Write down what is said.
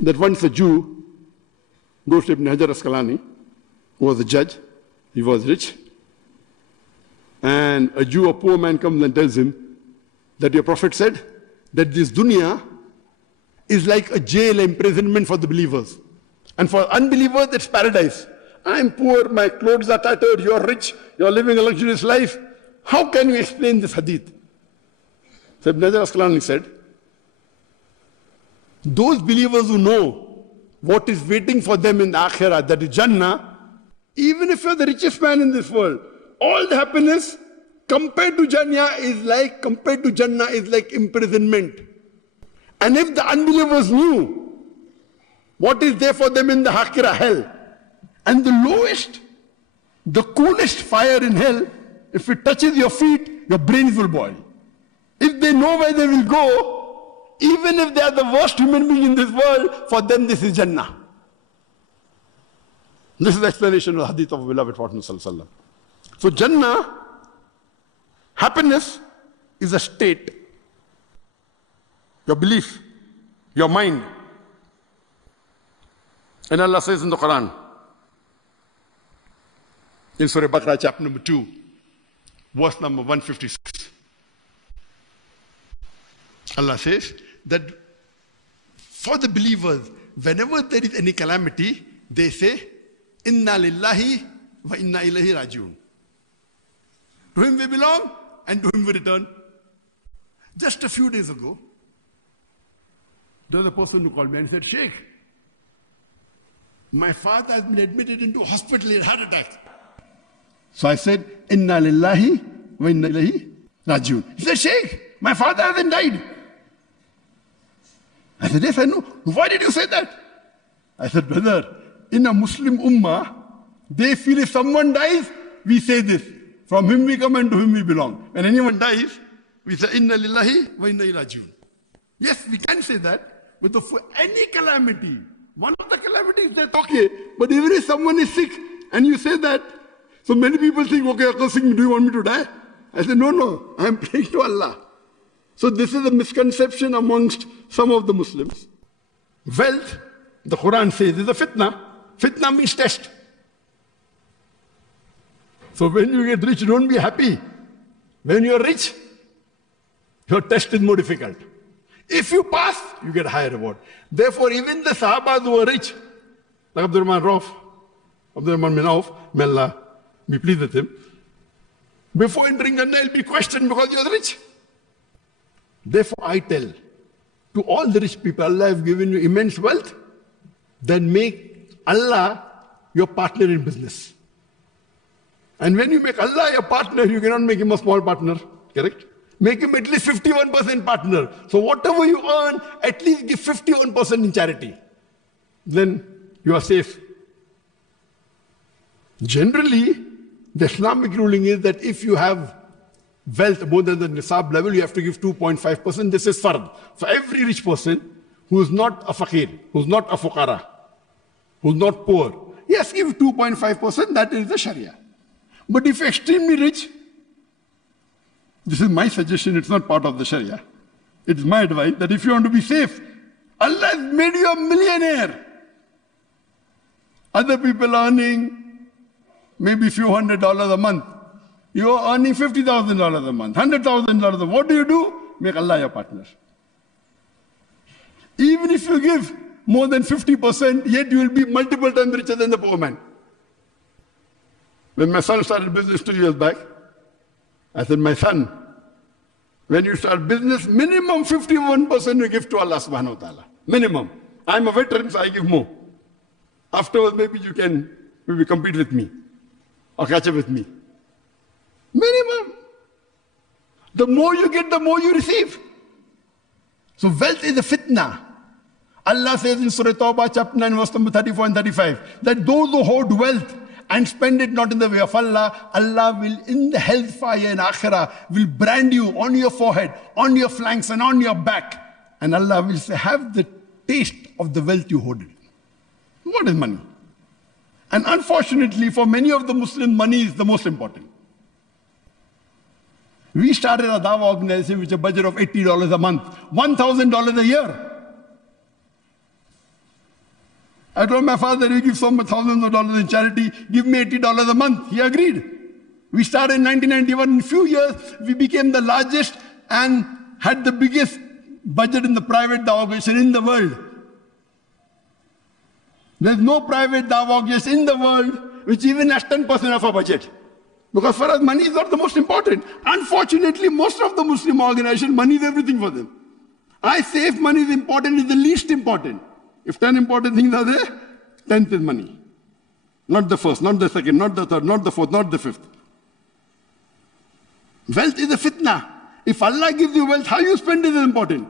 that once a Jew goes to Ibn Hajar Asqalani, who was a judge, he was rich, and a Jew, a poor man, comes and tells him that your Prophet said that this dunya is like a jail imprisonment for the believers. And for unbelievers, it's paradise. I'm poor, my clothes are tattered, you're rich, you're living a luxurious life. How can you explain this hadith? So Ibn Hajar Asqalani said, those believers who know what is waiting for them in the Akhirah, that is Jannah, even if you're the richest man in this world, all the happiness compared to Jannah is like imprisonment. And if the unbelievers knew what is there for them in the Akhirah, hell, and the lowest, the coolest fire in hell, if it touches your feet, your brains will boil. If they know where they will go, even if they are the worst human being in this world, for them this is Jannah. This is the explanation of the hadith of beloved Prophet Sallallahu Alaihi Wasallam. So Jannah, happiness, is a state. Your belief, your mind. And Allah says in the Quran, in Surah Baqarah, chapter number 2, verse number 156. Allah says that for the believers, whenever there is any calamity, they say, Inna lillahi wa inna ilayhi rajiun. To him we belong and to him we return. Just a few days ago, there was a person who called me and said, Sheikh, my father has been admitted into hospital in heart attack. So I said, Inna lillahi wa inna ilayhi rajiun. He said, Sheikh, my father hasn't died. I said, yes, I know. Why did you say that? I said, brother, in a Muslim ummah, they feel if someone dies, we say this. From him we come and to him we belong. When anyone dies, we say, Inna lillahi wa inna ilayhi rajiun. Yes, we can say that, but for any calamity, one of the calamities that's okay, but even if someone is sick and you say that, so many people think, okay, Uncle Singh, do you want me to die? I said, no, I am praying to Allah. So this is a misconception amongst some of the Muslims. Wealth, the Quran says, is a fitna. Fitna means test. So when you get rich, don't be happy. When you are rich, your test is more difficult. If you pass, you get a higher reward. Therefore, even the Sahabas who were rich, like Abdurrahman bin Auf, may Allah be pleased with him, before entering Jannah, he'll be questioned because you are rich. Therefore, I tell to all the rich people, Allah has given you immense wealth, then make Allah your partner in business. And when you make Allah your partner, you cannot make him a small partner, correct? Make him at least 51% partner. So whatever you earn, at least give 51% in charity. Then you are safe. Generally, the Islamic ruling is that if you have wealth more than the nisab level, you have to give 2.5%. This is fard. For every rich person who is not a fakir, who is not a fuqara, who is not poor, yes, give 2.5%, that is the Sharia. But if you're extremely rich, this is my suggestion, it's not part of the Sharia. It's my advice that if you want to be safe, Allah has made you a millionaire. Other people are earning maybe a few $100s a month. You are earning $50,000 a month, $100,000 a month. What do? Make Allah your partner. Even if you give more than 50%, yet you will be multiple times richer than the poor man. When my son started business 2 years back, I said, my son, when you start business, minimum 51% you give to Allah subhanahu wa ta'ala. Minimum. I'm a veteran, so I give more. Afterwards, maybe you can compete with me or catch up with me. Minimum. The more you get, the more you receive. So wealth is a fitna. Allah says in Surah Tawbah, chapter 9, verse number 34 and 35, that those who hoard wealth and spend it not in the way of Allah, Allah will, in the hellfire and Akhirah, will brand you on your forehead, on your flanks and on your back. And Allah will say, have the taste of the wealth you hoarded. What is money? And unfortunately, for many of the Muslims, money is the most important. We started a Dawah organization with a budget of $80 a month, $1,000 a year. I told my father, you give so much thousands of dollars in charity, give me $80 a month. He agreed. We started in 1991. In a few years, we became the largest and had the biggest budget in the private dawah organization in the world. There's no private dawah organization in the world which even has 10% of our budget. Because for us, money is not the most important. Unfortunately, most of the Muslim organizations, money is everything for them. I say if money is important, it's the least important. If 10 important things are there, 10th is money. Not the first, not the second, not the third, not the fourth, not the fifth. Wealth is a fitna. If Allah gives you wealth, how you spend it is important.